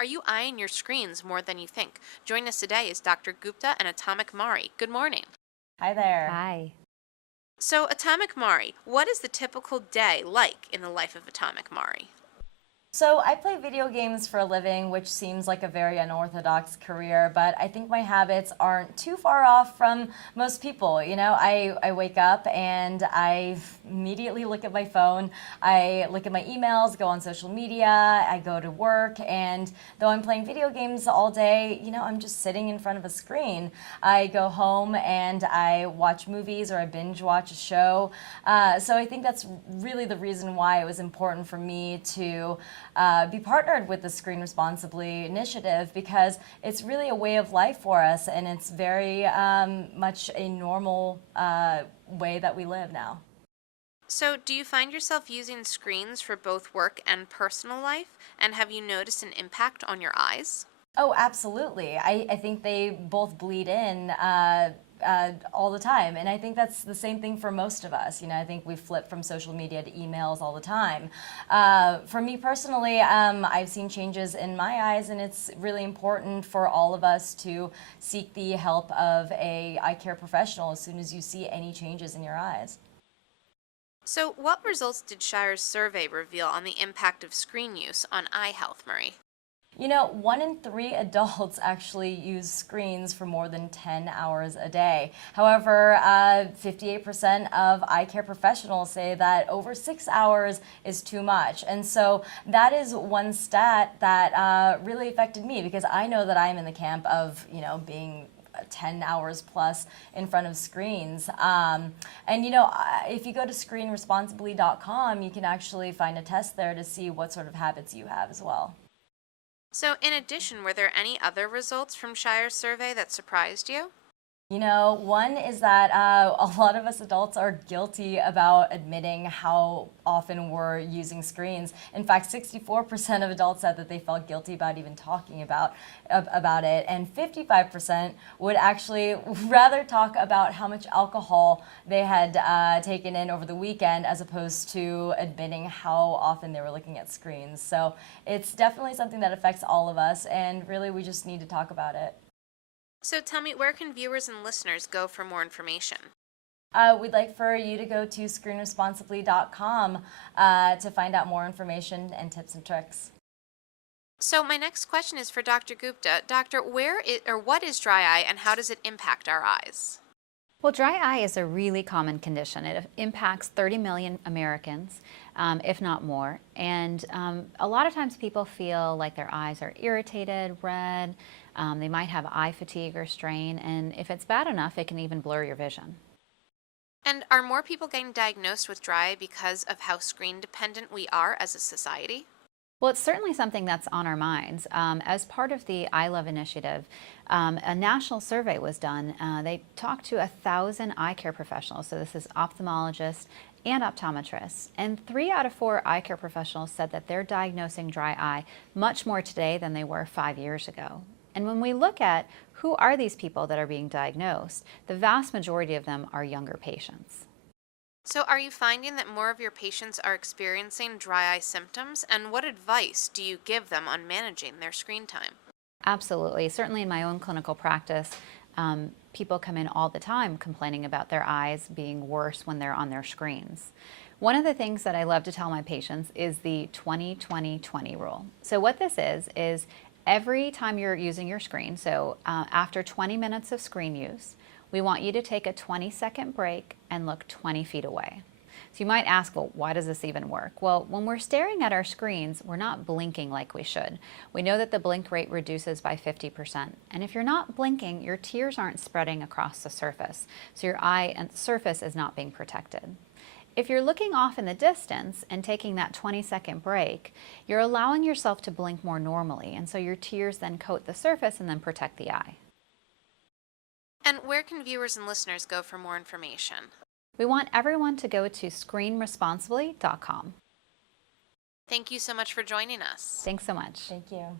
Are you eyeing your screens more than you think? Join us today is Dr. Gupta and Atomic Mari. Good morning. Hi there. Hi. So, Atomic Mari, what is the typical day like in the life of Atomic Mari? So, I play video games for a living, which seems like a very unorthodox career, but I think my habits aren't too far off from most people. I wake up and I immediately look at my phone. I look at my emails, go on social media, I go to work, and though I'm playing video games all day, I'm just sitting in front of a screen. I go home and I watch movies or I binge watch a show. So, I think that's really the reason why it was important for me to be partnered with the Screen Responsibly initiative, because it's really a way of life for us, and it's very much a normal way that we live now. So, do you find yourself using screens for both work and personal life? And have you noticed an impact on your eyes? Oh, absolutely. I think they both bleed in all the time. And I think that's the same thing for most of us. I think we flip from social media to emails all the time. For me personally, I've seen changes in my eyes, and it's really important for all of us to seek the help of a eye care professional as soon as you see any changes in your eyes. So, what results did Shire's survey reveal on the impact of screen use on eye health, Marie? 1 in 3 adults actually use screens for more than 10 hours a day. However, 58% of eye care professionals say that over 6 hours is too much. And so that is one stat that really affected me, because I know that I'm in the camp of, being 10 hours plus in front of screens. If you go to screenresponsibly.com, you can actually find a test there to see what sort of habits you have as well. So, in addition, were there any other results from Shire's survey that surprised you? One is that a lot of us adults are guilty about admitting how often we're using screens. In fact, 64% of adults said that they felt guilty about even talking about it, and 55% would actually rather talk about how much alcohol they had taken in over the weekend, as opposed to admitting how often they were looking at screens. So it's definitely something that affects all of us, and really we just need to talk about it. So, tell me, where can viewers and listeners go for more information? We'd like for you to go to screenresponsibly.com to find out more information and tips and tricks. So, my next question is for Dr. Gupta. Doctor, what is dry eye and how does it impact our eyes? Well, dry eye is a really common condition. It impacts 30 million Americans, if not more. And a lot of times people feel like their eyes are irritated, red. They might have eye fatigue or strain. And if it's bad enough, it can even blur your vision. And are more people getting diagnosed with dry eye because of how screen dependent we are as a society? Well, it's certainly something that's on our minds. As part of the eyelove initiative, a national survey was done. They talked to 1,000 eye care professionals, so this is ophthalmologists and optometrists, and 3 out of 4 eye care professionals said that they're diagnosing dry eye much more today than they were 5 years ago. And when we look at who are these people that are being diagnosed, the vast majority of them are younger patients. So, are you finding that more of your patients are experiencing dry eye symptoms? And what advice do you give them on managing their screen time? Absolutely. Certainly in my own clinical practice, people come in all the time complaining about their eyes being worse when they're on their screens. One of the things that I love to tell my patients is the 20-20-20 rule. So what this is every time you're using your screen, so after 20 minutes of screen use, we want you to take a 20-second break and look 20 feet away. So you might ask, well, why does this even work? Well, when we're staring at our screens, we're not blinking like we should. We know that the blink rate reduces by 50%. And if you're not blinking, your tears aren't spreading across the surface. So your eye and surface is not being protected. If you're looking off in the distance and taking that 20-second break, you're allowing yourself to blink more normally. And so your tears then coat the surface and then protect the eye. And where can viewers and listeners go for more information? We want everyone to go to screenresponsibly.com. Thank you so much for joining us. Thanks so much. Thank you.